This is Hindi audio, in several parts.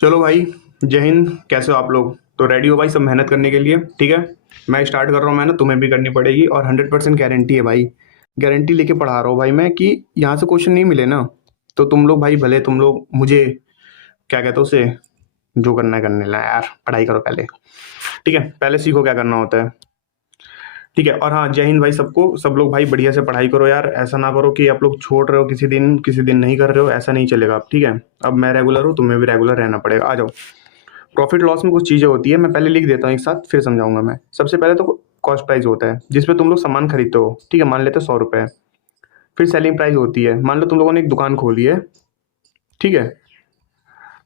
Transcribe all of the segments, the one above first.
चलो भाई, जय हिंद। कैसे हो आप लोग? तो रेडी हो भाई सब मेहनत करने के लिए? ठीक है, मैं स्टार्ट कर रहा हूँ। मेहनत तुम्हें भी करनी पड़ेगी और 100% गारंटी है भाई। गारंटी लेके पढ़ा रहा हूँ भाई मैं कि यहाँ से क्वेश्चन नहीं मिले ना तो तुम लोग भाई भले तुम लोग मुझे क्या कहते हो उसे, जो करना है करने ला यार, पढ़ाई करो पहले। ठीक है, पहले सीखो क्या करना होता है। ठीक है, और हाँ, जय हिंद भाई सबको। सब लोग भाई बढ़िया से पढ़ाई करो यार। ऐसा ना करो कि आप लोग छोड़ रहे हो किसी दिन नहीं कर रहे हो, ऐसा नहीं चलेगा। ठीक है, अब मैं रेगुलर हूँ, तुम्हें भी रेगुलर रहना पड़ेगा। आ जाओ। प्रॉफिट लॉस में कुछ चीज़ें होती है, मैं पहले लिख देता हूँ एक साथ, फिर समझाऊंगा मैं। सबसे पहले तो कॉस्ट प्राइस होता है जिसपे तुम लोग सामान खरीदते हो। ठीक है, मान लेते हैं 100 रुपये। फिर सेलिंग प्राइस होती है, मान लो तुम लोगों ने एक दुकान खोली है। ठीक है,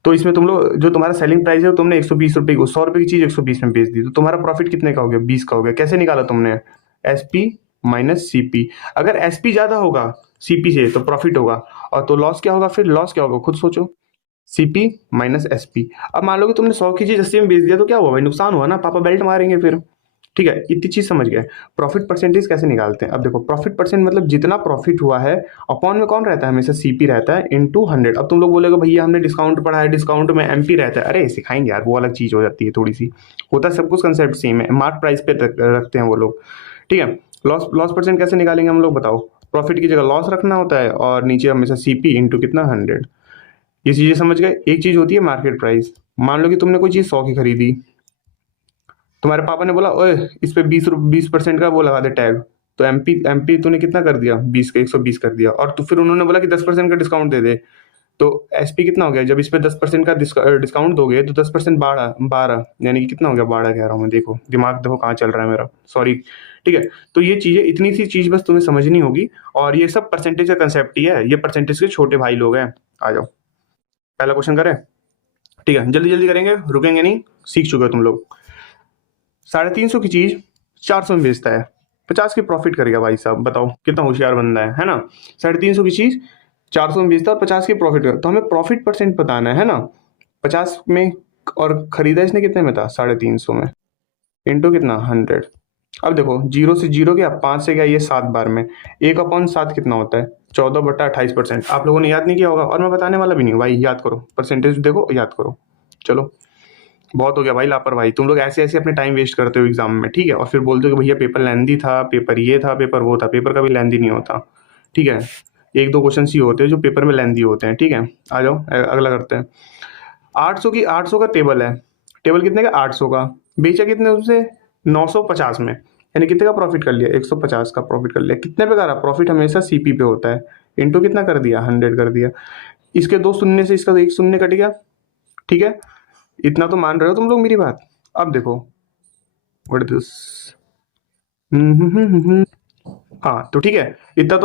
तो इसमें तुम लोग जो तुम्हारा सेलिंग प्राइस है वो तुमने 120 रुपये को, 100 रुपये की चीज़ 120 में बेच दी, तो तुम्हारा प्रॉफिट कितने का हो गया? 20 का हो गया। कैसे निकाला तुमने? S P minus C P. अगर एस पी ज़्यादा होगा सी पी से तो प्रॉफिट होगा, और तो लॉस क्या होगा? फिर लॉस क्या होगा खुद सोचो। CP minus SP. अब मान लो कि तुमने 100 की चीज 80 में बेच दिया तो क्या हुआ भाई? नुकसान हुआ ना, पापा बेल्ट मारेंगे फिर। ठीक है, इतनी चीज समझ गए। प्रॉफिट परसेंटेज कैसे निकालते हैं? अब देखो, प्रॉफिट परसेंट मतलब जितना प्रॉफिट हुआ है अपॉन में कौन रहता है? हमेशा सीपी रहता है इनटू 100। अब तुम लोग बोलेगे भैया हमने डिस्काउंट पढ़ा है, डिस्काउंट में एमपी रहता है। अरे सिखाएंगे यार, वो अलग चीज हो जाती है थोड़ी सी। होता है सब कुछ कंसेप्ट सेम है, मार्क प्राइस पे रखते हैं वो लोग। ठीक है, लॉस लॉस परसेंट कैसे निकालेंगे हम लोग बताओ? प्रॉफिट की जगह लॉस रखना होता है और नीचे हमेशा सीपी इंटू कितना? 100। ये चीजें समझ गए। एक चीज होती है मार्केट प्राइस। मान लो कि तुमने कोई चीज 100 की खरीदी, तुम्हारे पापा ने बोला ओए इस पे 20% का वो लगा दे टैग। तो एमपी तूने कितना कर दिया? 20 का 120 कर दिया। और तो फिर उन्होंने बोला कि 10% का डिस्काउंट दे दे। तो एसपी कितना हो गया? जब इस पे 10% का डिस्काउंट दोगे तो 10% 12 यानी कि कितना हो गया? 12 कह रहा हूँ मैं, देखो दिमाग देखो कहाँ चल रहा है मेरा, सॉरी। ठीक है, तो ये चीजें, इतनी सी चीज बस तुम्हें समझनी होगी। और ये सब परसेंटेज का कंसेप्ट ही है, ये परसेंटेज के छोटे भाई लोग हैं। आ जाओ, पहला क्वेश्चन करें। ठीक है, जल्दी जल्दी करेंगे, रुकेंगे नहीं। सीख चुके हो तुम लोग। 350 की चीज 400 में बेचता है, 50 की प्रॉफिट करेगा भाई साहब। बताओ कितना होशियार बंदा है ना? 350 की चीज 400 में बेचता है और 50 की प्रॉफिट कर, तो हमें प्रॉफिट परसेंट बताना है ना? 50 में, और खरीदा इसने कितने में था? 350 में, इंटू कितना? 100। अब देखो, जीरो से जीरो गया, 5 से गया ये 7 बार में। 1/7 कितना होता है? 14/28%। आप लोगों ने याद नहीं किया होगा और मैं बताने वाला भी नहीं हूँ भाई, याद करो। परसेंटेज देखो, याद करो। चलो, बहुत हो गया भाई लापरवाही। तुम लोग ऐसे ऐसे अपने टाइम वेस्ट करते हो एग्जाम में। ठीक है, और फिर बोलते हो कि भैया पेपर लेंदी था, पेपर ये था, पेपर वो था। पेपर कभी लेंदी नहीं होता। ठीक है, एक दो क्वेश्चन ही होते हैं जो पेपर में लेंदी होते हैं। ठीक है, आ जाओ अगला करते हैं। 800 का टेबल है। टेबल कितने का? 800 का। बेचा कितने उससे? 950 में। यानी कितने का प्रॉफिट कर लिया? 150 का प्रॉफिट कर लिया। कितने पे करा? प्रॉफिट हमेशा सीपी पे होता है। इंटू कितना कर दिया? 100 कर दिया। इसके दो शून्य से इसका एक शून्य कट गया। ठीक है, इतना तो मान रहे हो तुम लोग मेरी बात? अब देखो, व्हाट दिस। हाँ तो ठीक है, इतना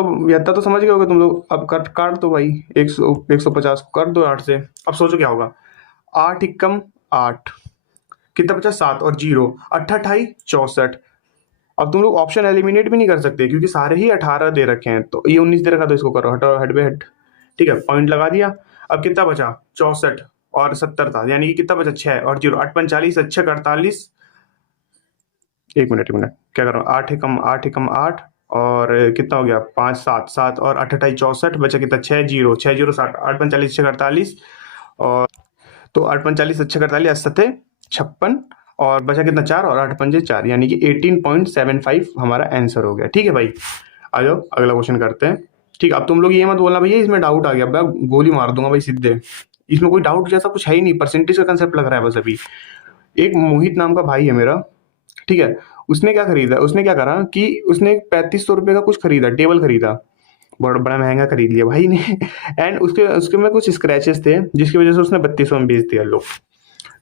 तो समझ गए होगे तुम लोग। अब कट काट दो भाई, 150 कर दो 8 से। अब सोचो क्या होगा? 8 एकम 8, कितना बचा? 7 और जीरो, 8 64। अब तुम लोग ऑप्शन एलिमिनेट भी नहीं कर सकते क्योंकि सारे ही 18 दे रखे हैं, तो ये 19 दे रखा, तो इसको करो हटो, हेड बाई हेड। ठीक है, पॉइंट लगा दिया। अब कितना बचा? 64 और 70 था, यानी कि कितना बचा? 6 और जीरो, 8 45, अच्छा 48। एक मिनट क्या कर रहा हूँ? 8 एकम 8 और कितना हो गया? 5 7 7 और 8 64 बचा कितना? 6 जीरो, 6 जीरो 60, 8 45 6 48। और तो 8 45 अच्छा 48 सत्ते 56, और बचा कितना? 4 और 8 पंजे 4, यानी कि 18.75 हमारा आंसर हो गया। ठीक है भाई, आ जाओ अगला क्वेश्चन करते हैं। ठीक, अब तुम लोग ये मत बोलना भैया इसमें डाउट आ गया, मैं गोली मार दूंगा भाई सीधे। इसमें कोई डाउट जैसा कुछ है ही नहीं, परसेंटेज का कंसेप्ट लग रहा है बस अभी। एक मोहित नाम का भाई है मेरा। ठीक है, उसने क्या खरीदा? उसने क्या करा कि उसने 3500 रुपये का कुछ खरीदा, टेबल खरीदा। बड़ा बड़ा महंगा खरीद लिया भाई ने। एंड उसके उसके में कुछ स्क्रैचेस थे जिसकी वजह से उसने 3200 में बेच दिया। लो,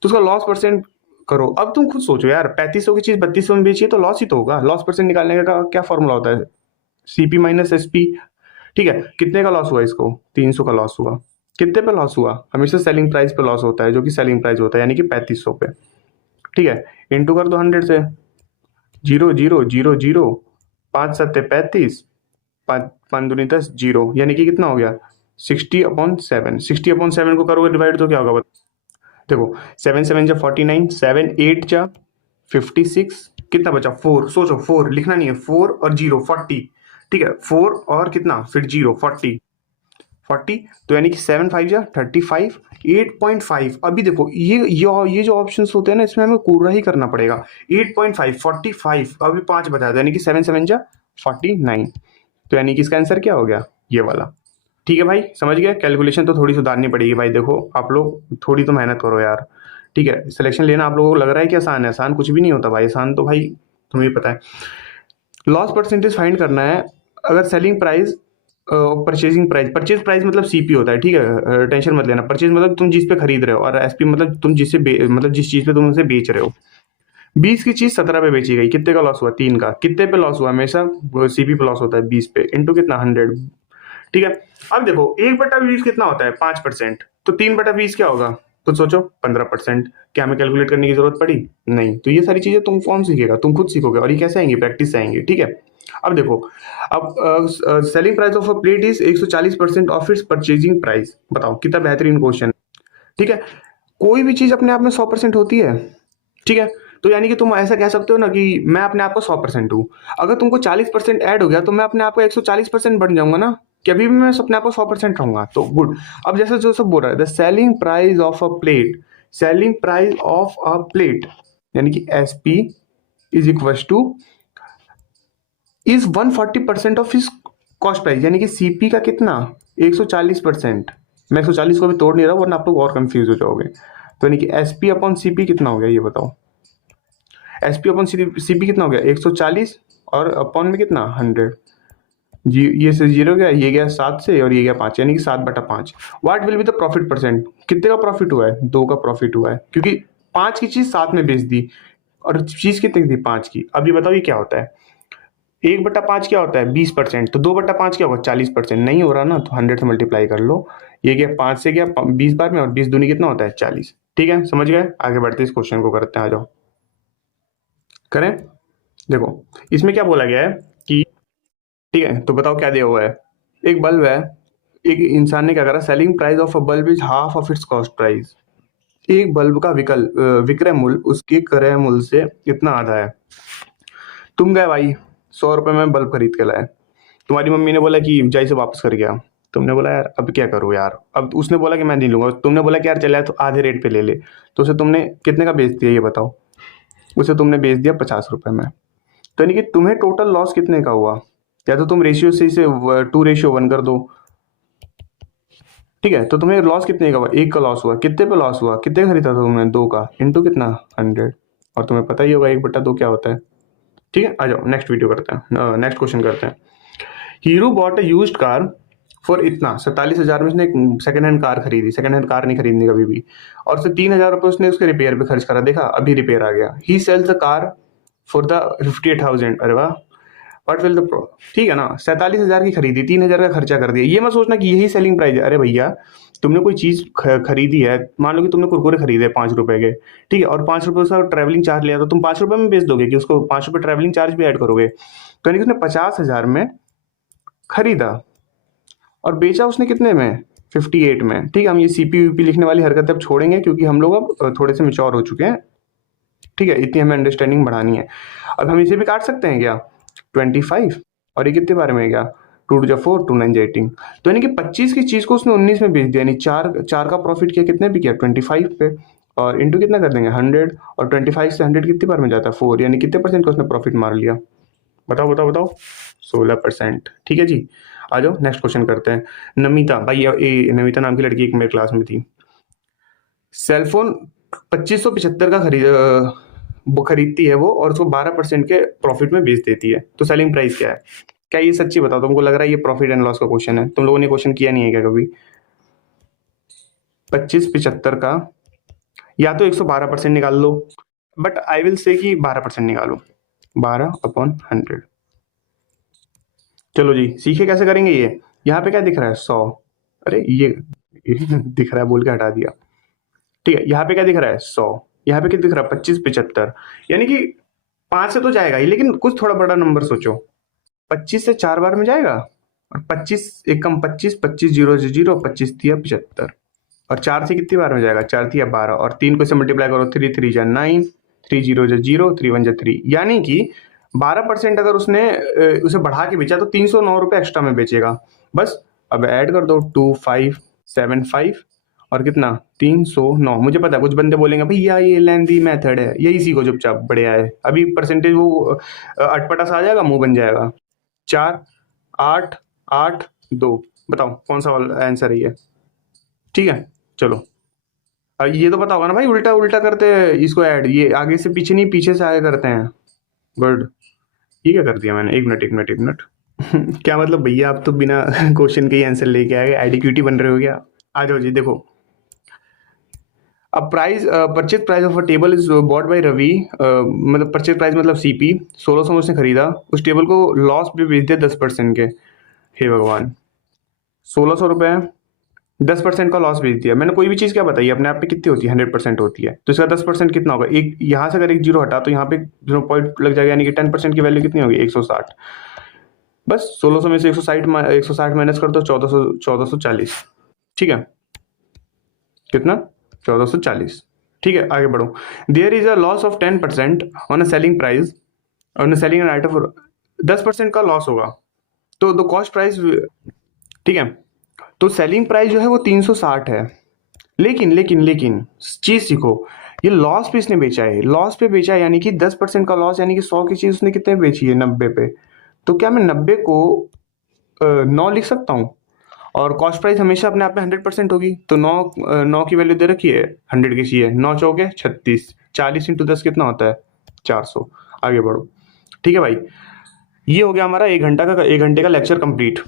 तो उसका लॉस परसेंट करो। अब तुम खुद सोचो यार, 3500 की चीज 3200 में बेची है तो लॉस ही तो होगा। लॉस परसेंट निकालने का क्या फॉर्मूला होता है? CP minus SP. ठीक है, कितने का लॉस हुआ इसको? 300 का लॉस हुआ। कितने पे लॉस हुआ? हमेशा सेलिंग प्राइस पे लॉस होता है, जो कि सेलिंग प्राइस होता है यानी कि 3500 पे। ठीक है, इंटू कर दो 100 से। जीरो जीरो जीरो जीरो, 5 7 35, 5 5 दूनी 10, जीरो, यानी कि कितना हो गया? 60/7। 60/7 को करोगे डिवाइड तो क्या होगा? देखो, 7 7 जा 49, 7 8 जा 56, कितना बचा? 4। सोचो, 4 लिखना नहीं है, 4 और जीरो 40। ठीक है, 4 और कितना? फिर जीरो 40। 40, तो यानी कि 7 5 जा 35, 8.5। अभी देखो ये जो ऑप्शंस होते हैं ना, इसमें हमें पूरा ही करना पड़ेगा। 8.5 45, अभी 5 बचा, यानी कि 7 7 जा 49। तो यानी कि इसका आंसर क्या हो गया, ये वाला। ठीक है भाई, समझ गए। कैलकुलेशन तो थोड़ी सुधारनी पड़ेगी भाई। देखो आप लोग थोड़ी तो मेहनत करो यार। ठीक है, सिलेक्शन लेना आप लोगों को लग रहा है कि आसान है, आसान कुछ भी नहीं होता भाई। आसान तो भाई तुम्हें पता है। लॉस परसेंटेज फाइंड करना है। अगर selling price, purchasing price, purchase price मतलब सीपी होता है, ठीक है, टेंशन मत लेना। परचेज मतलब तुम जिस पे खरीद रहे हो, और एसपी मतलब तुम मतलब जिस चीज पे तुम उसे बेच रहे हो। 20 की चीज 17 पे बेची गई, कितने का लॉस हुआ, 3 का। कितने पे लॉस हुआ, हमेशा सीपी पे लॉस होता है 20 पे, इंटू कितना, 100। ठीक है, अब देखो 1/20 कितना होता है, 5%। तो 3/20 क्या होगा, तो सोचो 15%। क्या हमें कैलकुलेट करने की जरूरत पड़ी, नहीं। तो ये सारी चीजें तुम कौन सीखेगा, तुम खुद सीखोगे। और ये कैसे आएंगी, प्रैक्टिस से आएंगी। ठीक है, अब देखो, अब selling price of a plate is 140% of its purchasing price. बताओ कितना बेहतरीन क्वेश्चन। ठीक है, कोई भी चीज अपने आप में 100% होती है। ठीक है, तो यानी कि तुम ऐसा कह सकते हो ना कि मैं अपने आप को 100% हूँ। अगर तुमको 40% ऐड हो गया तो मैं अपने आप को 140% बन जाऊंगा ना, कि अभी भी मैं अपने आप को 100% रहूंगा। तो गुड। अब जैसे जो सब बोल रहा है, the selling price of a plate, selling price of a plate यानी कि SP is equal two is 140% of his cost price, यानी कि सीपी का कितना, 140%। मैं 140 को भी तोड़ नहीं रहा वरना आप लोग और कंफ्यूज हो जाओगे। तो यानी कि एसपी अपॉन सीपी कितना हो गया, ये बताओ। एसपी अपॉन सीपी कितना हो गया, 140, और अपॉन में कितना, 100। जी, ये से 0 गया, ये गया 7 से, और ये गया 5, यानी कि 7/5। What will be the profit percent, कितने का प्रॉफिट हुआ है, 2 का प्रॉफिट हुआ है, क्योंकि 5 की चीज 7 में बेच दी, और चीज कितनी थी, 5 की। अब ये बताओ ये क्या होता है, 1/5 क्या होता है, 20%। तो 2/5 क्या होगा, 40%। नहीं हो रहा ना, तो 100 से मल्टीप्लाई कर लो। ये गया 5 से गया 20 बार में, और 20 दूनी कितना होता है, 40। ठीक है, समझ गए। आगे बढ़ते इस क्वेश्चन को करते हैं, आ जाओ करें। देखो इसमें क्या बोला गया है कि, ठीक है, तो बताओ क्या दिया हुआ है। एक बल्ब है, एक इंसान ने क्या करा, selling price of a bulb is half of its cost price. एक बल्ब का विक्रय मूल्य उसके क्रय मूल्य से कितना आधा है। तुम गए भाई 100 रुपए में बल्ब खरीद के लाए, तुम्हारी मम्मी ने बोला कि जाई से वापस कर गया। तुमने बोला यार अब क्या करूँ यार, अब उसने बोला कि मैं नहीं लूंगा, तुमने बोला कि यार चला तो आधे रेट पे ले ले। तो उसे तुमने कितने का बेच दिया, ये बताओ। उसे तुमने बेच दिया 50 रुपए में। तो यानी कि तुम्हें टोटल लॉस कितने का हुआ, या तो तुम रेशियो से इसे 2:1 कर दो। ठीक है, तो तुम्हें लॉस कितने का हुआ, 1 का लॉस हुआ। कितने पे लॉस हुआ, कितने का खरीदा था तुमने, 2 का, इंटू कितना, 100। और तुम्हें पता ही होगा 1/2 क्या होता है। ठीक है, आ जाओ नेक्स्ट वीडियो करते हैं, नेक्स्ट क्वेश्चन करते हैं। Hero bought a used car for इतना, 47,000 में उसने एक सेकंड हैंड कार खरीदी। सेकंड हैंड कार नहीं खरीदनी कभी भी। और उससे 3,000 रुपये उसने उसके रिपेयर पे खर्च करा, देखा अभी रिपेयर आ गया। He sells the car for the 58,000। अरे वाह, व्हाट विल द प्रो, ठीक है ना। 47,000 की खरीदी, 3,000 का खर्चा कर दिया। ये मत सोचना कि यही सेलिंग प्राइस है। अरे भैया, तुमने कोई चीज खरीदी है, मान लो कि तुमने कुरकुरे खरीदे 5 रुपए के, ठीक है, और 5 रुपए उसका ट्रैवलिंग चार्ज लिया, तो तुम 5 रुपए में बेच दोगे कि उसको 5 रुपए ट्रैवलिंग चार्ज भी ऐड करोगे। तो यानी कि उसने 50,000 में खरीदा और बेचा उसने कितने में, 58 में। ठीक है, हम ये सीपी वीपी लिखने वाली हरकत अब छोड़ेंगे, क्योंकि हम लोग अब थोड़े से मैच्योर हो चुके हैं। ठीक है, इतनी हमें अंडरस्टैंडिंग बढ़ानी है। अब हम इसे भी काट सकते हैं क्या, 25, और ये कितने बारे में गया, 2 × 4 2 9 18। तो यानी कि 25 की चीज को उसने 19 में बेच दिया, यानी चार चार का प्रॉफिट किया, कितने पे किया, 25 पे, और इंटू कितना कर देंगे, 100। और 25 से 100 कितनी बार में जाता है, 4, यानी कितने परसेंट का उसने प्रॉफिट मार लिया, बताओ बताओ बताओ, 16%। ठीक है जी, आ जाओ नेक्स्ट क्वेश्चन करते हैं। नमिता भाई, ये नमिता नाम की लड़की एक मेरे क्लास में थी। सेलफोन 2575 का वो खरीदती है वो, और उसको 12% के प्रॉफिट में बेच देती है। तो सेलिंग प्राइस क्या है, क्या ये सच्ची बताओ। तुमको लग रहा है ये प्रॉफिट एंड लॉस का क्वेश्चन है, तुम लोगों ने क्वेश्चन किया नहीं है क्या कभी। 2575 का, या तो 112% निकाल लो, बट आई विल से कि 12% निकालो, 12/100। चलो जी, सीखे कैसे करेंगे ये। यहाँ पे क्या दिख रहा है, 100। अरे ये दिख रहा है बोल के हटा दिया। ठीक है, यहाँ पे क्या दिख रहा है, 100। यहाँ पे क्या दिख रहा है, 2575। यानी कि 5 से तो जाएगा ही, लेकिन कुछ थोड़ा बड़ा नंबर सोचो। 25 से 4 बार में जाएगा, और 25 एक कम 25, 25 0 0, 25 दिया 75, और 4 से कितनी बार में जाएगा, 4 दिया 12, और 3 को से मल्टीप्लाई करो, 3 3 जा 9, 3 0 जा 0, 3 1 जा 3। यानी कि 12% अगर उसने उसे बढ़ा के बेचा तो 309 रुपये एक्स्ट्रा में बेचेगा। बस अब ऐड कर दो 2575 और कितना 309। मुझे पता है कुछ बंदे बोलेंगे भैया ये लेंथी मेथड है, यही सीखो चुपचाप, बढ़िया है। अभी परसेंटेज वो अटपटा सा आ जाएगा, मुंह बन जाएगा। 4 8 8 2, बताओ कौन सा आंसर है ये? ठीक है चलो। ये तो पता होगा ना भाई, उल्टा उल्टा करते हैं इसको ऐड, ये आगे से पीछे नहीं पीछे से आगे करते हैं। गुड। ये क्या कर दिया मैंने? एक मिनट एक मिनट एक मिनट। क्या मतलब भैया आप तो बिना क्वेश्चन के ही आंसर लेके आ गए, आईडीक्यूटी बन रहे हो क्या? आ जाओ जी देखो। अब price purchase price of a table is bought by Ravi, मतलब परचेज प्राइस मतलब सीपी 1600 में उसने खरीदा, उस टेबल को लॉस पे बेच दिया 10% के। हे भगवान, 1600 रुपये 10% का लॉस बेच दिया मैंने। कोई भी चीज़ क्या बताइए अपने आप पे कितनी होती है? 100% होती है, तो इसका 10% कितना होगा? एक यहाँ से अगर एक जीरो हटा तो यहाँ पे 0 पॉइंट लग जाएगा, यानी कि 10% की वैल्यू कितनी होगी? 160। बस 1600 में से 160 माइनस कर दो, 1440। ठीक है, कितना? 1440। ठीक है आगे बढ़ो। There is a loss of 10% on a selling price, on a selling an item. 10% का लॉस होगा तो द कॉस्ट प्राइस, ठीक है, तो सेलिंग प्राइस जो है वो 360 है। लेकिन लेकिन लेकिन चीज सीखो, ये लॉस पे इसने बेचा है, लॉस पे बेचा है, यानी कि 10% का लॉस, यानी कि 100 की चीज उसने कितने बेची है? 90 पे। तो क्या मैं 90 को 9 लिख सकता हूँ? और कॉस्ट प्राइस हमेशा अपने आप में 100% होगी, तो 9 की वैल्यू दे रखी है, 100 की चाहिए। 9 चौके 36, 40 इंटू 10 कितना होता है? 400। आगे बढ़ो। ठीक है भाई, ये हो गया हमारा 1 घंटे का लेक्चर कंप्लीट।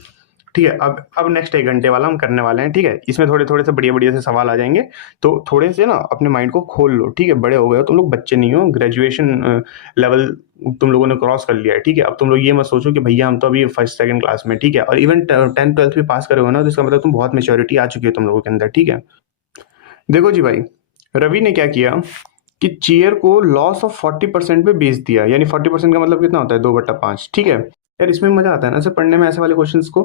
ठीक है, अब नेक्स्ट 1 घंटे वाला हम करने वाले हैं। ठीक है, इसमें थोड़े थोड़े से बढ़िया बढ़िया से सवाल आ जाएंगे, तो थोड़े से ना अपने माइंड को खोल लो। ठीक है, बड़े हो गए हो तुम लोग, बच्चे नहीं हो, ग्रेजुएशन लेवल तुम लोगों ने क्रॉस कर लिया है। ठीक है, अब तुम लोग ये मत सोचो कि भैया हम तो अभी फर्स्ट सेकंड क्लास में। ठीक है, और इवन 10th 12th भी पास करे हो ना, तो इसका मतलब तुम बहुत मेच्योरिटी आ चुकी है तुम लोगों के अंदर। ठीक है, देखो जी भाई, रवि ने क्या किया कि चेयर को लॉस ऑफ 40% पे बेच दिया, यानी 40% का मतलब कितना होता है? 2/5। ठीक है यार, इसमें मजा आता है ना ऐसे पढ़ने में, ऐसे वाले क्वेश्चंस को।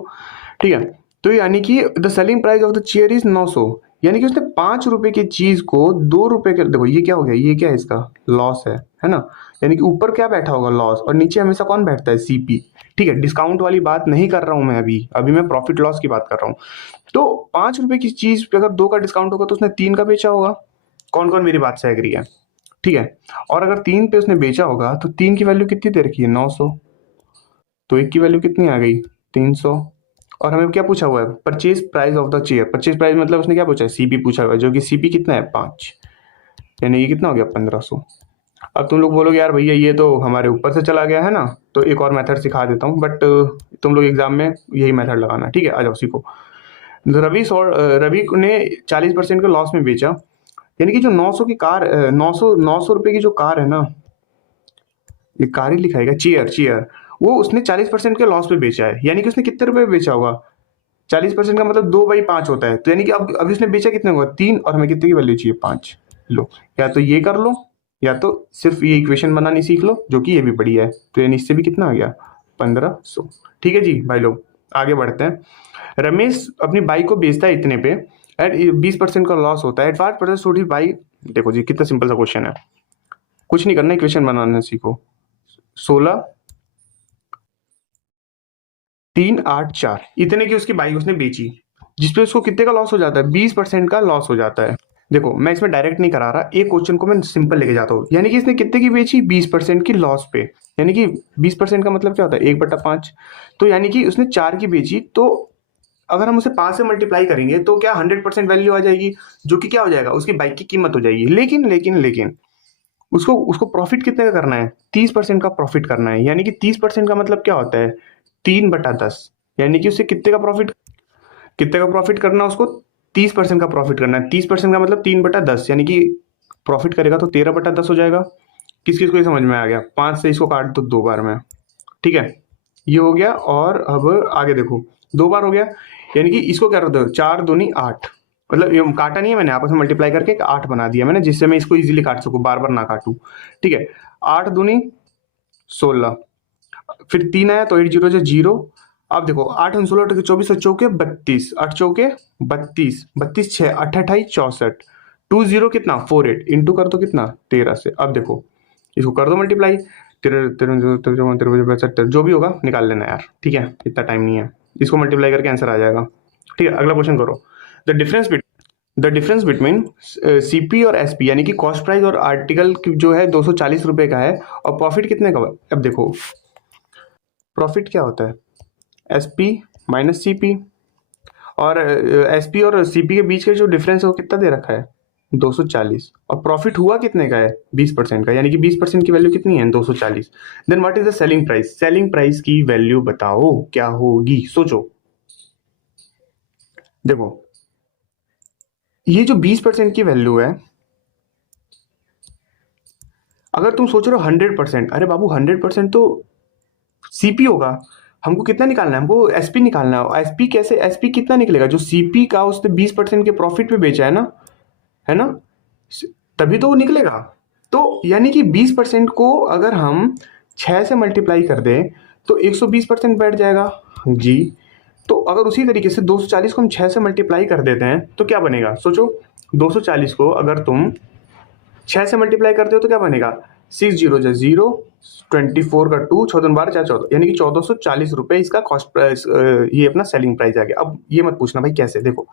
ठीक है, तो यानी कि the selling price of the chair is 900, यानी कि उसने 5 रुपए की चीज को 2 रुपए के, देखो ये क्या हो गया, ये क्या है? इसका लॉस है ना? यानी कि ऊपर क्या बैठा होगा? लॉस, और नीचे हमेशा कौन बैठता है? सीपी। ठीक है, डिस्काउंट वाली बात नहीं कर रहा हूं मैं, अभी अभी मैं प्रॉफिट लॉस की बात कर रहा हूँ। तो 5 रुपए की चीज पे अगर 2 का डिस्काउंट होगा तो उसने 3 का बेचा होगा। कौन कौन मेरी बात से एग्री है? ठीक है, और अगर 3 पे उसने बेचा होगा तो 3 की वैल्यू कितनी दे रखी है? 900। तो 1 की वैल्यू कितनी आ गई? 300। और हमें क्या पूछा हुआ है? Purchase price of the chair. Purchase price मतलब उसने क्या पूछा है? सीपी पूछा हुआ है, जो कि सीपी कितना है? 5, यानी ये कितना हो गया? 1500। अब तुम लोग बोलोगे यार भैया ये तो हमारे ऊपर से चला गया है ना, तो एक और मेथड सिखा देता हूँ, बट तुम लोग एग्जाम में यही मेथड लगाना। ठीक है, आ जाओ सीखो। रवि ने 40% के लॉस में बेचा, यानी कि जो 900 की कार, 900 रुपए की जो कार है ना, ये कार ही लिखाएगा, चेयर चेयर, वो उसने 40% के लॉस पे बेचा है। यानी कि उसने कितने रुपए में बेचा होगा? 40% का मतलब 2/5 होता है, तो यानी कि अब अभी उसने बेचा कितने होगा? 3, और हमें कितने की वैल्यू चाहिए? 5। लो, या तो ये कर लो, या तो सिर्फ ये इक्वेशन बनानी सीख लो, जो कि ये भी बढ़िया है। तो यानी इससे भी कितना आ गया? 1500। ठीक है जी भाई लोग, आगे बढ़ते हैं। रमेश अपनी बाइक को बेचता है इतने पे, एट 20% का लॉस होता है, एट 5% छोटी बाइक। देखो जी कितना सिंपल सा क्वेश्चन है, कुछ नहीं करना, इक्वेशन बनाना सीखो। 16 3 8 4 इतने की उसकी बाइक उसने बेची, जिसपे उसको कितने का लॉस हो जाता है? 20% का लॉस हो जाता है। देखो मैं इसमें डायरेक्ट नहीं करा रहा, एक क्वेश्चन को मैं सिंपल लेके जाता हूँ। यानी कि इसने कितने की बेची? 20% की लॉस पे, यानी कि 20% का मतलब क्या होता है? 1/5। तो यानी कि उसने 4 की बेची, तो अगर हम उसे 5 से मल्टीप्लाई करेंगे तो क्या 100% वैल्यू आ जाएगी, जो कि क्या हो जाएगा? उसकी बाइक की कीमत हो जाएगी। लेकिन लेकिन लेकिन उसको उसको प्रॉफिट कितने का करना है? 30% का प्रॉफिट करना है। यानी कि 30% का मतलब क्या होता है? 3/10। यानी कि उसे कितने का प्रॉफिट करना है उसको? 30% का प्रॉफिट करना है। 30% का मतलब 3/10, यानी कि प्रॉफिट करेगा तो 13/10 हो जाएगा। किस किस को ये समझ में आ गया? 5 से इसको काट दो 2 बार में। ठीक है, ये हो गया। और अब आगे देखो, 2 बार हो गया, यानी कि इसको क्या करते हो? 4 दूनी 8, मतलब ये काटा नहीं है मैंने, आपस में मल्टीप्लाई करके 8 बना दिया मैंने, जिससे मैं इसको इजीली काट सकूं, बार बार ना काटूं। ठीक है, 8 दूनी 16, फिर 3 आया तो 8 जीरो से 0। अब देखो 8 16 8 24 चौके 32, 8 चौके 32, 32 6 8 28 64, 20 कितना? 48, इंटू कर दो कितना? 13 से। अब देखो इसको कर दो मल्टीप्लाई, 13 13 13 13 जो भी होगा निकाल लेना यार। ठीक है, इतना टाइम नहीं है, इसको मल्टीप्लाई करके आंसर आ जाएगा। ठीक है, अगला क्वेश्चन करो। द डिफरेंस बिटवीन सीपी और एसपी, यानी कि कॉस्ट प्राइस और आर्टिकल जो है 240 रुपये का है, और प्रॉफिट कितने का। अब देखो प्रॉफिट क्या होता है, एसपी माइनस सीपी, और एसपी और सीपी के बीच का जो डिफरेंस है वो कितना दे रखा है 240, और प्रॉफिट हुआ कितने का है 20% का, यानी कि 20% की वैल्यू कितनी है 240। Then what is the selling price, selling price की वैल्यू बताओ क्या होगी, सोचो। देखो ये जो 20% की वैल्यू है, अगर तुम सोच रहे हो 100%, अरे बाबू 100% तो सीपी होगा, हमको कितना निकालना है, हमको एसपी निकालना है। एसपी कैसे, एसपी कितना निकलेगा, जो सीपी का उसने 20% के प्रॉफिट पे बेचा है ना, तभी तो वो निकलेगा। तो यानी कि 20% को अगर हम 6 से मल्टीप्लाई कर दें तो 120% बैठ जाएगा जी। तो अगर उसी तरीके से 240 को हम 6 से मल्टीप्लाई कर देते हैं तो क्या बनेगा, सोचो। 240 को अगर तुम 6 से मल्टीप्लाई करते हो तो क्या बनेगा, 6 जीरो जा जीरो, 24 का 2, 14 12 4 14, यानी कि 1440 रुपये इसका कॉस्ट प्राइस, ये अपना सेलिंग प्राइस आ गया। अब ये मत पूछना भाई कैसे, देखो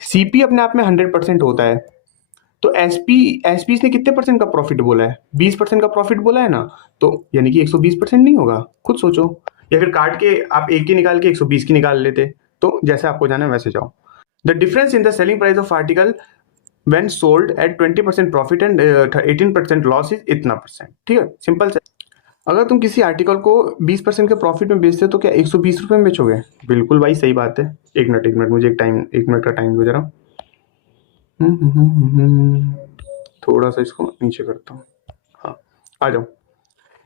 सीपी अपने आप में 100% होता है, तो एसपी एसपी ने कितने परसेंट का प्रॉफिट बोला है, 20% का प्रॉफिट बोला है ना, तो यानी कि 120% नहीं होगा, खुद सोचो। या फिर काट के आप एक की निकाल के 120 की निकाल लेते, तो जैसे आपको जाना है वैसे जाओ। The difference in the selling price of article when sold at 20% profit and 18% loss is इतना परसेंट, ठीक है, सिंपल से। अगर तुम किसी आर्टिकल को 20% के प्रॉफिट में बेचते हो तो क्या 120 रुपये में बेचोगे, बिल्कुल भाई सही बात है। एक मिनट मुझे एक मिनट का टाइम दो जरा। थोड़ा सा इसको नीचे करता हूँ, हाँ आ जाओ।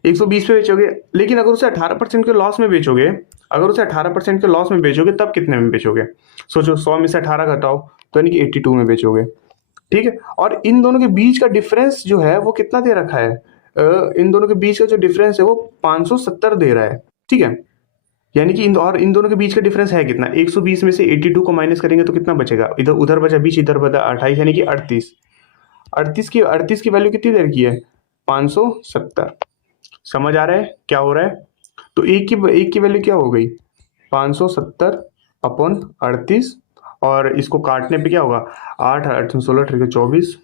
120 पे बेचोगे, लेकिन अगर उसे 18% के लॉस में बेचोगे, अगर उसे 18% के लॉस में बेचोगे तब कितने में बेचोगे, सोचो 100 में से 18 घटाओ तो यानी कि 82 में बेचोगे, ठीक है। और इन दोनों के बीच का डिफरेंस जो है वो कितना दे रखा है, इन दोनों के बीच का जो डिफरेंस है वो 570 दे रहा है, ठीक है। यानी कि इन दोनों के बीच का डिफरेंस है कितना, 120 में से 82 को माइनस करेंगे तो कितना बचेगा, इधर उधर बचा 20, इधर बचा 28, यानी कि 38। 38 की वैल्यू कितनी देर की है, 570। समझ आ रहा है क्या हो रहा है। तो एक की वैल्यू क्या हो गई, 570 अपॉन 38, और इसको काटने पे क्या होगा, 8 8 16 24,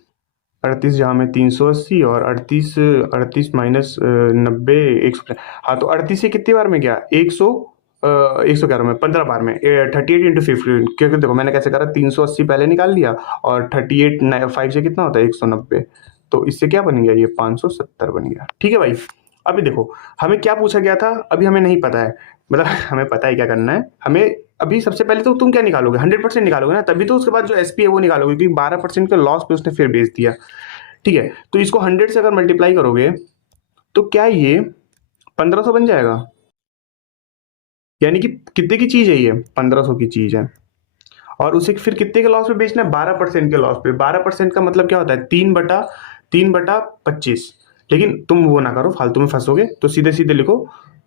38 जहाँ में 380, और 38 38 माइनस 90 100, हाँ तो 38 से कितनी बार में गया, 111 में 15 बार में, 38 × 50, क्योंकि देखो मैंने कैसे करा, 380 पहले निकाल लिया, और 38 5 से कितना होता है 190, तो इससे क्या बन गया, ये 570 बन गया, ठीक है भाई। अभी देखो हमें क्या पूछा गया था, अभी हमें नहीं पता है, मतलब हमें पता है क्या करना है हमें। अभी सबसे पहले तो तुम क्या निकालोगे, 100% निकालोगे ना, तभी तो उसके बाद जो एसपी है वो निकालोगे, क्योंकि 12% के लॉस पे उसने फिर बेच दिया, ठीक है। तो इसको 100 से अगर मल्टीप्लाई करोगे तो क्या ये 1500 बन जाएगा, यानी कि कितने की चीज है ये, 1500 की चीज है, और उसे फिर कितने के लॉस पे बेचना है, 12% के लॉस पे। 12% का मतलब क्या होता है, 3/25। लेकिन तुम वो ना करो, फालतू में फंसोगे, तो सीधे सीधे लिखो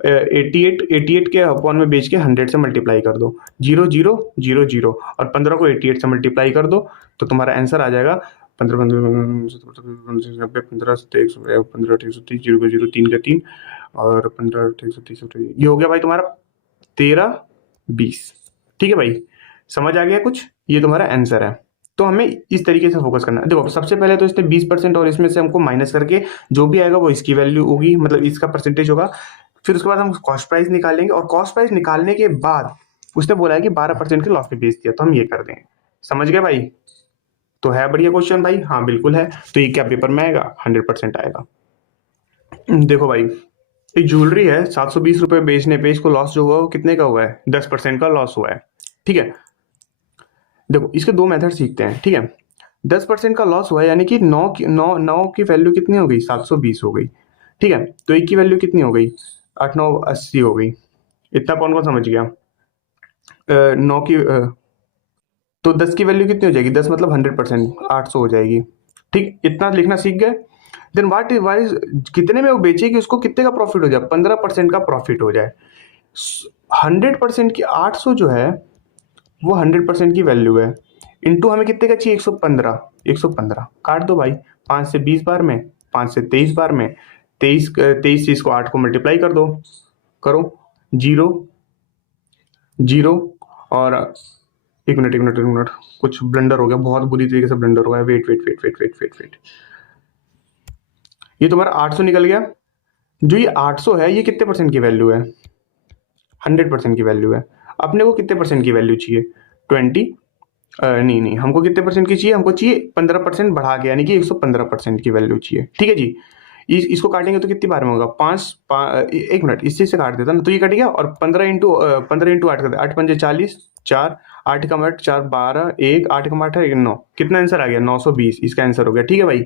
88 के अपॉन में बेच के 100 से मल्टीप्लाई कर दो, 0 0 0 0, और 15 को 88 से मल्टीप्लाई कर दो तो तुम्हारा आंसर आ जाएगा 15 15 90 15 7 100 15 130 0 0 3 का 3, और 15 130, ये हो गया भाई तुम्हारा 13 20, ठीक है भाई। समझ आ गया कुछ, ये तुम्हारा आंसर है। तो हमें इस तरीके से फोकस करना है। देखो सबसे पहले तो इसने 20% और इसमें से हमको माइनस करके जो भी आएगा वो इसकी वैल्यू होगी, मतलब इसका परसेंटेज होगा। फिर उसके बाद हम कॉस्ट प्राइस निकालेंगे, और कॉस्ट प्राइस निकालने के बाद उसने बोला है कि 12% के लॉस पे बेच दिया, तो हम ये कर देंगे। समझ गए भाई, तो है बढ़िया क्वेश्चन भाई, हाँ बिल्कुल है। तो ये क्या पेपर में आएगा, 100% आएगा। देखो भाई एक ज्वेलरी है, 720 रुपये बेचने पे इसको लॉस जो हुआ वो कितने का हुआ है, 10% का लॉस हुआ है, ठीक है। देखो इसके दो मेथड सीखते हैं, ठीक है। 10% का लॉस हुआ है, यानी कि 9 की वैल्यू कितनी हो गई, 720 हो गई, ठीक है। तो एक की वैल्यू कितनी हो गई, 8 9 80 हो गई। इतना कौन कौन समझ गया, 9 की तो 10 की वैल्यू कितनी हो जाएगी, 10 मतलब 100%, 800 हो जाएगी, ठीक। इतना लिखना सीख गए। देन वाइज कितने में वो बेचेगी, उसको कितने का प्रॉफिट हो जाए, 15% का प्रॉफिट हो जाए। 100% की 800 जो है वो 100% की वैल्यू है, इंटू हमें कितने का चाहिए, 115, 115 काट दो भाई, 5 से 20 बार में, 5 से 23 बार में, 23 से इसको 8 को मल्टीप्लाई कर दो, करो 0 0, और एक मिनट, कुछ ब्लंडर हो गया, बहुत बुरी तरीके से ब्लंडर हो गया। Wait wait wait wait wait wait wait, ये तुम्हारा 800 निकल गया। जो ये 800 है, ये कितने परसेंट की वैल्यू है? 100% की वैल्यू है। अपने को कितने परसेंट की वैल्यू चाहिए? 20, नहीं नहीं, हमको कितने परसेंट की चाहिए? हमको चाहिए 15% बढ़ा के, यानी कि 115% की वैल्यू चाहिए। ठीक है जी। इसको काटेंगे तो कितनी बार में होगा? एक मिनट, इससे से काट देता ना, तो ये कट गया। और 15 इंटू 8 कर दे, 8 पंजे 40, 4, 8 का मट 4 12, 1, 8 का मट 9, कितना आंसर आ गया? 920 इसका आंसर हो गया। ठीक है भाई,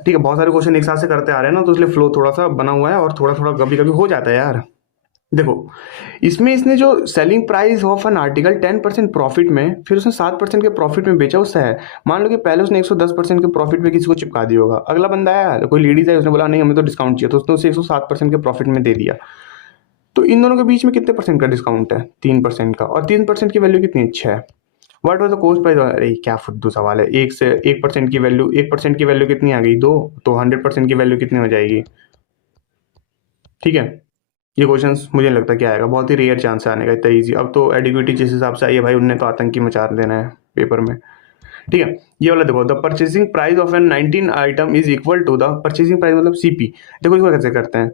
ठीक है। बहुत सारे क्वेश्चन एक साथ से करते आ रहे हैं ना, तो इसलिए फ्लो थोड़ा सा बना हुआ है और थोड़ा थोड़ा कभी कभी हो जाता है यार। देखो, इसमें इसने जो selling price of an article 10% profit में, फिर उसने 7% के प्रॉफिट में बेचा, उससे है। मान लो कि पहले उसने 110% के प्रॉफिट में किसी को चिपका दिया होगा। अगला बंदा आया, कोई लेडीज है, उसने बोला नहीं हमें तो डिस्काउंट चाहिए, तो उसने उसे 107% के प्रॉफिट में दे दिया। तो इन दोनों के बीच में कितने परसेंट का डिस्काउंट है? 3% का। और 3% की वैल्यू कितनी? 6। What was the cost price? अरे क्या फुद्दू सवाल है। 1% की वैल्यू, 1% की वैल्यू कितनी आ गई? 2। तो 100% की वैल्यू कितनी हो जाएगी? ठीक है, ये क्वेश्चंस मुझे नहीं लगता क्या आएगा, बहुत ही रेयर चांस है आने का इतना ईजी। अब तो एडिक्विटी जिस हिसाब से आई है भाई, उनने तो आतंकी मचा देना है पेपर में। ठीक है, ये वाला देखो, the purchasing price of an 19 item is equal to the purchasing price, मतलब सीपी। देखो इसको कैसे करते हैं,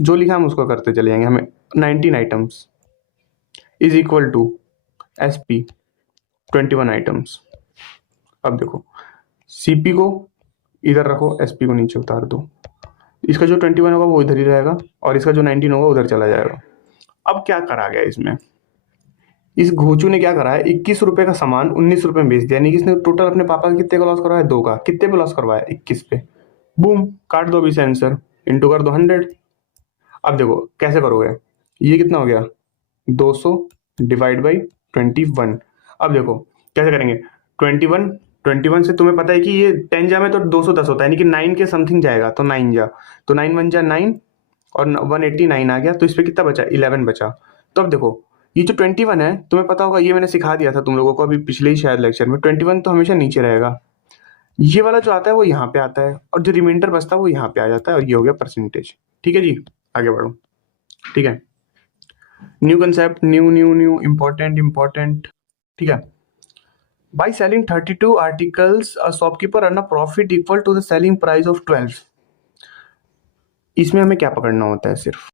जो लिखा हम उसको करते चले जाएंगे। हमें 19 items is equal to SP 21 items. अब देखो, सीपी को इधर रखो, एसपी को नीचे उतार दो। इसका जो 21 होगा वो इधर ही रहेगा, और इसका जो 19 होगा उधर चला जाएगा। अब क्या करा गया इसमें? इस घोचू ने क्या करा है, 21 रुपए का सामान 19 रुपए में बेच दिया। यानी कि इसने टोटल अपने पापा का कितने का लॉस करवाया? 2 का। कितने पे लॉस करवाया? 21 पे। बूम, काट दो अभी से आंसर, इंटू कर दो 100। अब देखो कैसे करोगे, ये कितना हो गया? 200 डिवाइड बाई 21। अब देखो कैसे करेंगे, 21, 21 से तुम्हें पता है कि ये 10 जा में तो 210 होता है, यानी कि 9 के समथिंग जाएगा, तो 9 जा, तो 9 1 जा 9, और 189 आ गया, तो इस पे कितना बचा? 11 बचा। तो अब देखो, ये जो 21 है, तुम्हें पता होगा, ये मैंने सिखा दिया था तुम लोगों को अभी पिछले ही शायद लेक्चर में। 21 तो हमेशा नीचे रहेगा, ये वाला जो आता है वो यहाँ पे आता है, और जो रिमाइंडर बचता है वो यहाँ पे आ जाता है, और ये हो गया परसेंटेज। ठीक है जी, आगे बढ़ो। ठीक है, new concept, new new new, important important. ठीक है, by selling 32 articles a shopkeeper earn a profit equal to the selling price of 12। इसमें हमें क्या पकड़ना होता है? सिर्फ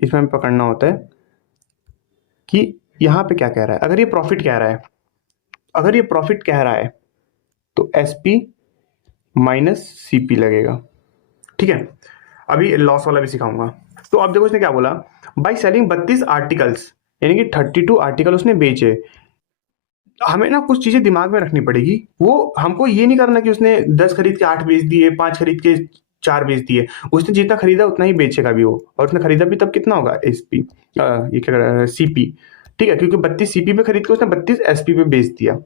इसमें हमें पकड़ना होता है कि यहाँ पे क्या कह रहा है। अगर ये प्रॉफिट कह रहा है, अगर ये प्रॉफिट कह रहा है, तो एसपी माइनस सीपी लगेगा। ठीक है, अभी लॉस वाला भी सिखाऊंगा। तो अब देखो इसने क्या बोला, बाई सेलिंग 32 आर्टिकल्स, यानी कि 32 आर्टिकल उसने बेचे। हमें ना कुछ चीजें दिमाग में रखनी पड़ेगी। वो हमको ये नहीं करना कि उसने 10 खरीद के 8 बेच दिए, 5 खरीद के 4 बेच दिए। उसने जितना खरीदा उतना ही बेचेगा भी वो, और उसने खरीदा भी तब कितना होगा? एसपी, ये क्या, सीपी। ठीक है, क्योंकि 32 सीपी पे खरीद के उसने 32 एसपी पे बेच दिया।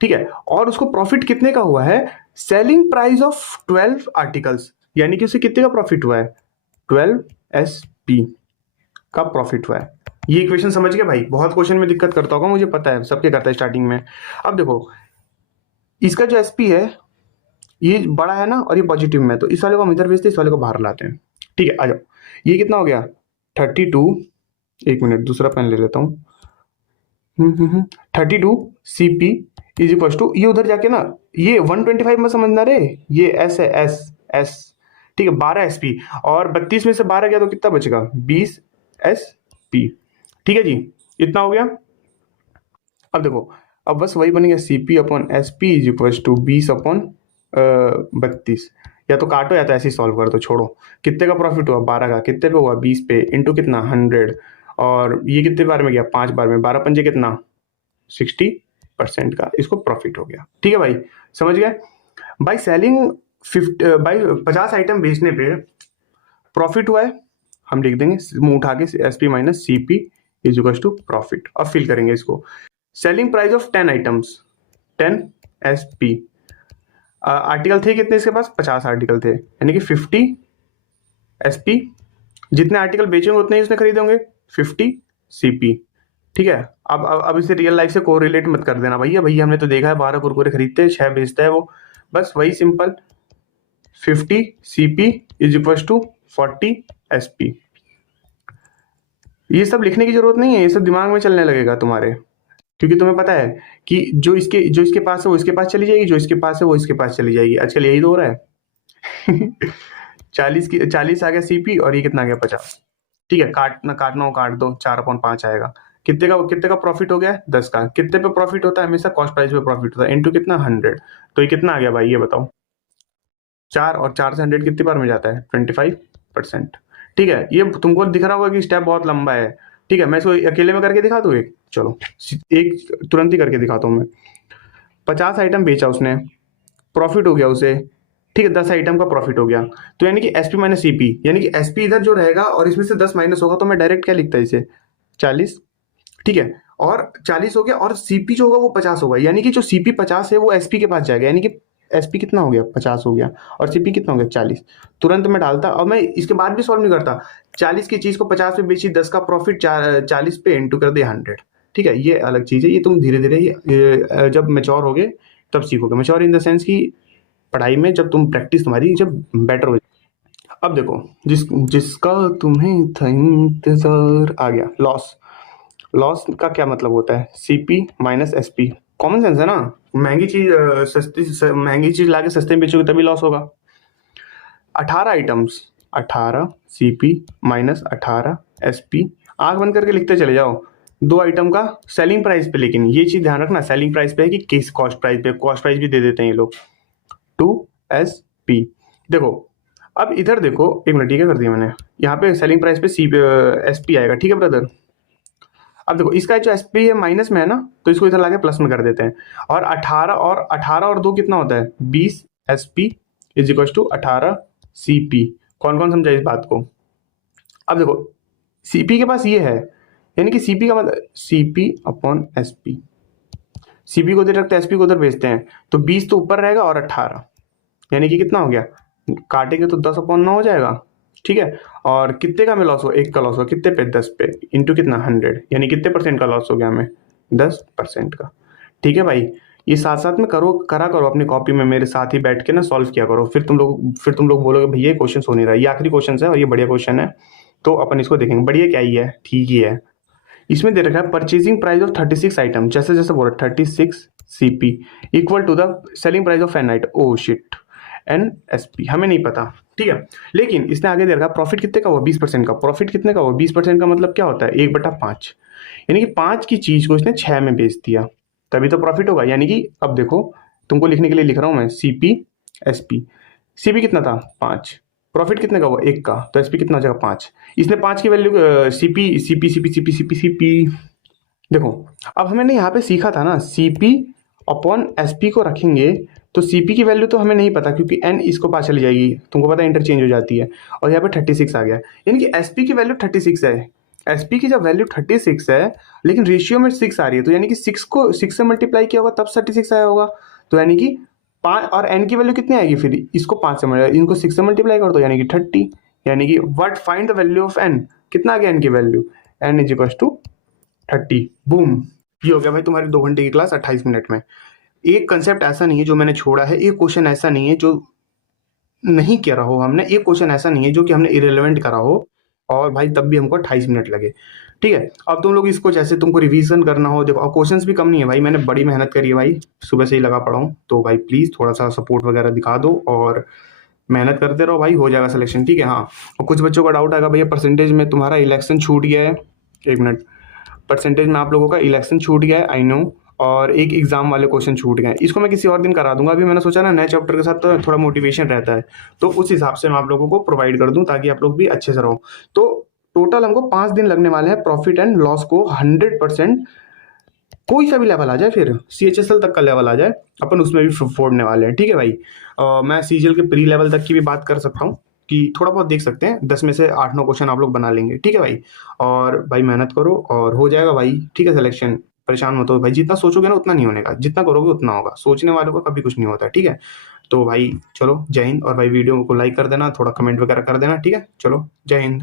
ठीक है, और उसको प्रॉफिट कितने का हुआ है? सेलिंग प्राइस ऑफ 12 आर्टिकल्स, यानी कि उसे कितने का प्रॉफिट हुआ है? 12 एसपी का प्रॉफिट हुआ है। ये इक्वेशन समझ गए भाई? बहुत क्वेश्चन में दिक्कत करता होगा, मुझे पता है, सबके करता है स्टार्टिंग में। अब देखो, इसका जो एसपी है ये बड़ा है ना, और ये पॉजिटिव में, तो इस वाले को हम इधर भेजते हैं, इस वाले को बाहर लाते हैं। ठीक है, आ जाओ। ये कितना हो गया? 32, एक मिनट दूसरा पेन ले लेता हूँ। 32 सीपी इज इक्वल टू, ये उधर जाके ना, ये 125 में समझना रे, ये एस है, एस एस। ठीक है, 12 एसपी, और 32 में से 12 गया तो कितना बचेगा? 20 एस पी। ठीक है जी, इतना हो गया। अब देखो, अब बस वही बनेगा, CP upon S P is equal to 20 upon 32। या तो काटो या तो ऐसे ही सॉल्व कर दो, छोड़ो। कितने का प्रॉफिट हुआ? 12 का। कितने पे हुआ? 20 पे, इंटू कितना? 100। और ये कितने बार में गया? 5 बार में। 12 पंजे कितना? 60% का इसको प्रॉफिट हो गया। ठीक है भाई, समझ गए? बाई सेलिंग 50 आइटम बेचने पे प्रॉफिट हुआ है, हम लिख देंगे मुंह उठा के S P minus C P is equal to profit. अब फिल करेंगे इसको। Selling price of 10 items, 10 S P. Article थे कितने इसके पास? 50 आर्टिकल थे, यानी कि 50 एस पी। जितने आर्टिकल बेचेंगे उतने ही उसने खरीदे होंगे, 50 सी पी। ठीक है, अब इसे रियल लाइफ से कोरिलेट मत कर देना भैया। भैया हमने तो देखा है 12 कुरकुरे खरीदते हैं, 6 बेचता है वो, बस वही simple. 50 C P is equal to 40 S P. ये सब लिखने की जरूरत नहीं है, ये सब दिमाग में चलने लगेगा तुम्हारे। क्योंकि तुम्हें पता है कि जो इसके पास है वो इसके पास चली जाएगी, जो इसके पास है वो इसके पास चली जाएगी। आजकल यही तो हो रहा है। 40 आ गया सीपी और ये कितना आ गया 50। ठीक है, काटना हो काट दो, 4/5 आएगा। कितने का प्रॉफिट हो गया? 10 का। कितने पे प्रॉफिट होता है? हमेशा कॉस्ट प्राइस पे प्रॉफिट होता है, इनटू कितना 100। तो ये कितना आ गया भाई, ये बताओ। 4 और 4 से 100 कितनी बार में जाता है? 25%। ठीक है, ये तुमको दिख रहा होगा कि स्टेप बहुत लंबा है। ठीक है, मैं इसको अकेले में करके दिखा दूँ एक? चलो एक तुरंत ही करके दिखाता हूँ मैं। 50 आइटम बेचा उसने, प्रॉफिट हो गया उसे। ठीक है, 10 आइटम का प्रॉफिट हो गया। तो यानी कि एसपी माइनस सीपी, यानी कि एसपी इधर जो रहेगा और इसमें से 10 माइनस होगा, तो मैं डायरेक्ट क्या लिखता है इसे? 40। ठीक है, और 40 हो गया और सीपी जो होगा वो 50 होगा, यानी कि जो सीपी 50 है वो एसपी के पास जाएगा, यानी कि एसपी कितना हो गया? 50 हो गया, और सीपी कितना हो गया? 40। तुरंत मैं डालता और मैं इसके बाद भी सॉल्व नहीं करता। 40 की चीज को 50 पे बेची, 10 का प्रॉफिट 40 पे इंटू कर दिया 100। ठीक है, ये अलग चीज है, ये तुम धीरे धीरे जब मेच्योर होगे तब सीखोगे। मेच्योर इन द सेंस की पढ़ाई में जब तुम प्रैक्टिस तुम्हारी जब बेटर हो। अब देखो, जिसका तुम्हें था इंतजार, आ गया लॉस। लॉस का क्या मतलब होता है? CP minus SP. Common sense है ना। महंगी चीज महंगी चीज लाके सस्ते में बेचोगे तभी लॉस होगा। 18 आइटम्स, 18 सीपी माइनस 18 एसपी। आंख बंद करके लिखते चले जाओ। दो आइटम का सेलिंग प्राइस पे, लेकिन ये चीज ध्यान रखना, सेलिंग प्राइस पे है कि किस कॉस्ट प्राइस पे। कॉस्ट प्राइस भी दे देते हैं ये लोग। 2 एसपी। देखो, अब इधर देखो, एक मिनट, ठीक है कर दिया मैंने। यहाँ पे सेलिंग प्राइस पे एसपी आएगा। ठीक है ब्रदर, अब देखो इसका जो एसपी है माइनस में है ना, तो इसको इधर लाके प्लस में कर देते हैं। और 18 और 2 कितना होता है? 20 SP is equal to 18 CP. कौन कौन समझा इस बात को? अब देखो, सीपी के पास ये है, यानी कि सीपी का मतलब सीपी अपॉन एसपी। सीपी को उधर रखते हैं, एसपी को उधर भेजते हैं, तो 20 तो ऊपर रहेगा और 18, यानी कि कितना हो गया? काटेंगे तो 10/9 हो जाएगा। ठीक है, और कितने का हमें लॉस हुआ? 1 का लॉस हुआ। कितने पे? 10 पे, इंटू कितना 100, यानी कितने परसेंट का लॉस हो गया हमें? 10% का। ठीक है भाई, ये साथ साथ में करा करो अपनी कॉपी में, मेरे साथ ही बैठ के ना सॉल्व किया करो। फिर तुम लोग बोलोगे भैया ये क्वेश्चन हो नहीं रहा। ये आखिरी क्वेश्चन है और ये बढ़िया क्वेश्चन है, तो अपन इसको देखेंगे। बढ़िया क्या ही है, ठीक ही है। इसमें दे रखा है परचेजिंग प्राइस ऑफ 36 आइटम, जैसे जैसे बोला 36 CP equal to the selling price of an item. Oh shit, n S P हमें नहीं पता। ठीक है, लेकिन इसने आगे दे रखा प्रॉफिट कितने का हुआ? 20% का। प्रॉफिट कितने का हुआ? 20% का मतलब क्या होता है? 1/5, यानी कि 5 की चीज को इसने 6 में बेच दिया, तभी तो प्रॉफिट होगा। यानी कि अब देखो, तुमको लिखने के लिए लिख रहा हूं मैं, सीपी एसपी। सीपी कितना था? 5। प्रॉफिट कितने का हुआ? 1 का, तो एसपी कितना हो जाएगा? 5। इसने 5 की value CP CP CP CP CP CP देखो, अब हमें यहाँ पे सीखा था ना, सीपी अपॉन एसपी को रखेंगे, तो सीपी की वैल्यू तो हमें नहीं पता, क्योंकि एन इसको पास चली जाएगी, तुमको पता है इंटरचेंज हो जाती है। और यहाँ पे 36 आ गया, यानी कि एसपी की वैल्यू 36 है। एसपी की जब वैल्यू 36 है, लेकिन रेशियो में 6 आ रही है, तो यानी कि 6 से मल्टीप्लाई किया होगा तब 36 आया होगा। तो यानी कि 5, और एन की वैल्यू कितनी आएगी फिर? इसको 5 से इनको 6 से मल्टीप्लाई कर दो, यानी कि 30। यानी कि what find the value of n? कितना आ गया एन की वैल्यू? N is equal to 30। Boom, ये हो गया भाई तुम्हारी 2 घंटे की क्लास 28 मिनट में। एक कंसेप्ट ऐसा नहीं है जो मैंने छोड़ा है, एक क्वेश्चन ऐसा नहीं है जो नहीं किया रहा हो हमने, एक क्वेश्चन ऐसा नहीं है जो कि हमने इरेलीवेंट करा हो, और भाई तब भी हमको 28 मिनट लगे। ठीक है, अब तुम लोग इसको जैसे तुमको रिवीजन करना हो, देखो अब क्वेश्चंस भी कम नहीं है भाई, मैंने बड़ी मेहनत करी है भाई, सुबह से ही लगा पड़ा हूँ। तो भाई प्लीज़ थोड़ा सा सपोर्ट वगैरह दिखा दो और मेहनत करते रहो भाई, हो जाएगा सिलेक्शन। ठीक है, हाँ, और कुछ बच्चों का डाउट आएगा भैया परसेंटेज में तुम्हारा इलेक्शन छूट गया है। 1 मिनट, परसेंटेज में आप लोगों का इलेक्शन छूट गया है, आई नो, और एक एग्जाम वाले क्वेश्चन छूट गए। इसको मैं किसी और दिन करा दूंगा, अभी मैंने सोचा ना नए चैप्टर के साथ तो थोड़ा मोटिवेशन रहता है, तो उस हिसाब से मैं आप लोगों को प्रोवाइड कर दूं, ताकि आप लोग भी अच्छे से रहो। तो टोटल हमको 5 दिन लगने वाले हैं प्रॉफिट एंड लॉस को 100%, कोई सा भी लेवल आ जाए, फिर CHSL तक का लेवल आ जाए, अपन उसमें भी फोड़ने वाले हैं। ठीक है भाई, मैं CGL के प्री लेवल तक की भी बात कर सकता हूँ, कि थोड़ा बहुत देख सकते हैं, 10 में से 8-9 क्वेश्चन आप लोग बना लेंगे। ठीक है भाई, और भाई मेहनत करो और हो जाएगा भाई। ठीक है, सिलेक्शन, परेशान मत हो भाई, जितना सोचोगे ना उतना नहीं होने का, जितना करोगे उतना होगा, सोचने वालों का कभी कुछ नहीं होता। ठीक है, तो भाई चलो जय हिंद, और भाई वीडियो को लाइक कर देना, थोड़ा कमेंट वगैरह कर देना। ठीक है, चलो जय हिंद।